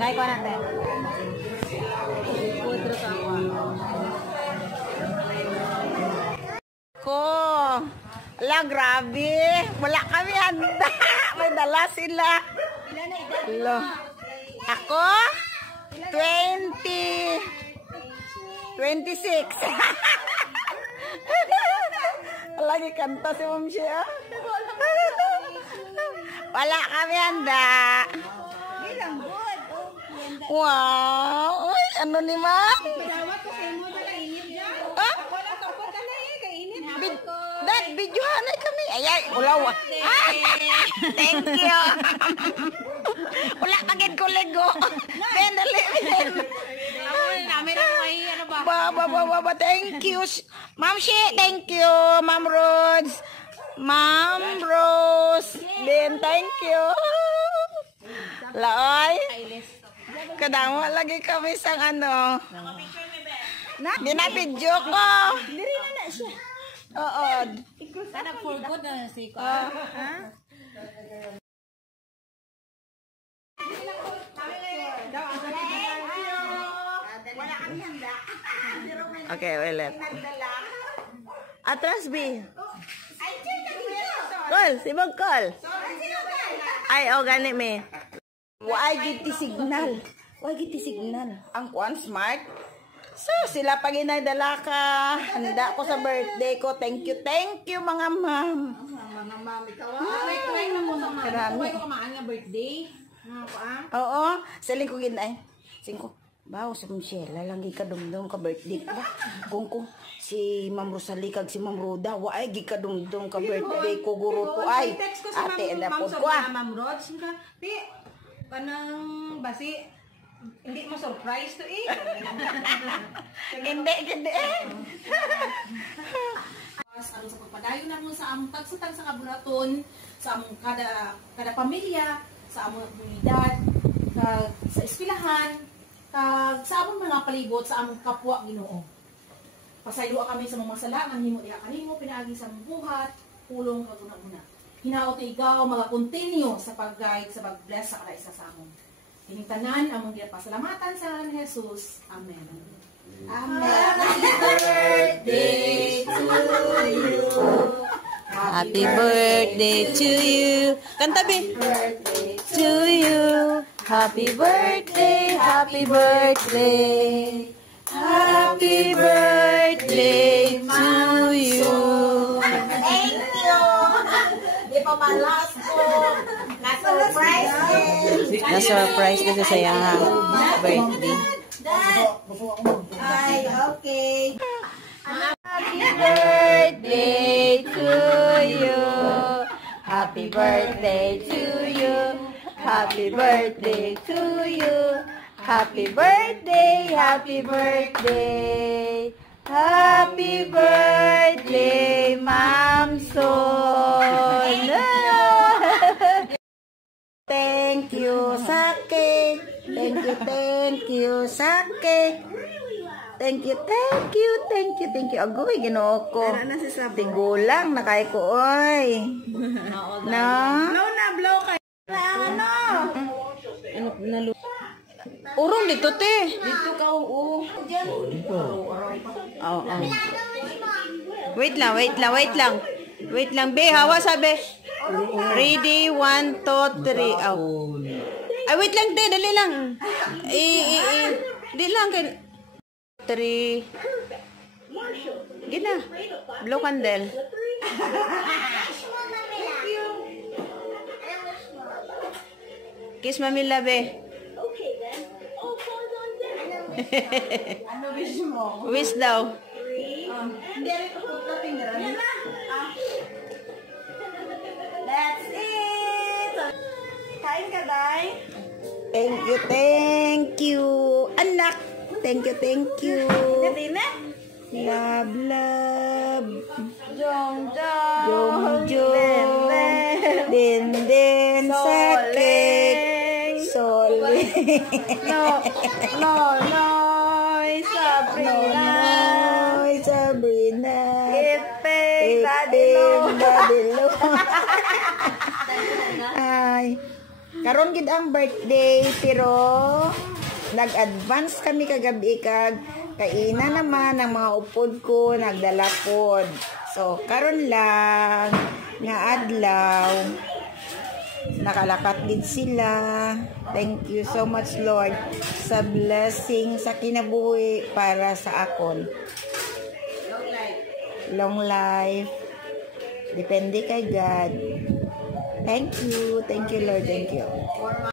Tagay ko natin. Ko. Ala, grabe. Wala kami handa. May dala sila. Hello. Ako? 26. Lagi kanta si Ma'am Shea. Wala kami handa. Wow. Uy, ano ni Ma'am? Dad, videohan na kami. Ay, ulaw. Thank you. Wala pagin ko lego. Pendali. Baba, thank you. Ma'am She, thank you. Ma'am Rose. Ma'am Rose. Then, thank you. Laoy. Kadamo lagi kami sang ano. Ginapidyo ko. Diri na siya. Oo. Sana for good na si ko. Okay, ulit. Atras, B. Call, sibag call. Ay, oh, gani me. Why giti signal? Why giti signal? Ang kuan smart. So, sila pag inadala ka. Handa ko sa birthday ko. Thank you mga ma'am. Mga ma'am, ikaw try na mo sa ma'am. Try ko kumaan nga birthday. Oo, saling ko ginay. Singko. Bawo sa Michelle, lalanggi ka dumdum ka birthday ba? Kung si Ma'am Rosalie kag si Ma'am Roda, waay gi ka dumdum ka birthday ko guro to ay. Ate na po ko. Ma'am Rods, ti kanang basi hindi mo surprise to eh. Hindi. Ano sa pagpadayon na mo sa among tagsutan sa kabulaton, sa among kada pamilya, sa among komunidad, sa eskwelahan, sa among mga palibot, sa among kapwa Ginoo. Pasaylo kami sa mga masalangan himo diha kanimo pinaagi sa among buhat, pulong kag una-una. Hinaot ikaw mag-continue sa pag-guide, sa pag-bless sa kada isa sa amon. Kining tanan among gipasalamatan sa ngalan ni Jesus. Amen. Amen. Happy birthday to you. Happy birthday to you. Kanta bi. To you. Happy birthday, happy birthday. Happy birthday to you. Thank you. Di pa malas ko. Na-surprise din. Na-surprise din sa iyang birthday. Ay, okay. Happy birthday to you. Happy birthday to you. Happy birthday to you. Happy birthday, happy birthday. Happy birthday, Ma'am Son. Thank you, Sake. Thank you, Sake. Thank you. Agoy, Ginoo ko. Tigulang na kay ko, oy. No? No na, blow kayo. Urong dito, te. Dito ka, oo. Oh. Wait lang, be. Hawa sabi. Ready, 1, 2, 3. Oh. Ay, wait lang, te. Dali lang. Di lang. 3. Gina. Blow candle. Kiss Mamila, be. Ano wish mo? Wish daw. Hindi rin ko tingnan. That's it. Kain ka, Day. Thank you. Anak. Thank you. Dine? Love. Jong. Din. Sakit. Soli. Sabrina. Ipeng, Dadilo. Ay. Karon gid ang birthday pero nag-advance kami kagabi kag kaina naman ang mga upod ko nagdala pod. So karon lang nga adlaw nakalakat din sila. Thank you so much Lord sa blessing sa kinabuhi para sa akon. Long life. Depende kay God. Thank you Lord, thank you.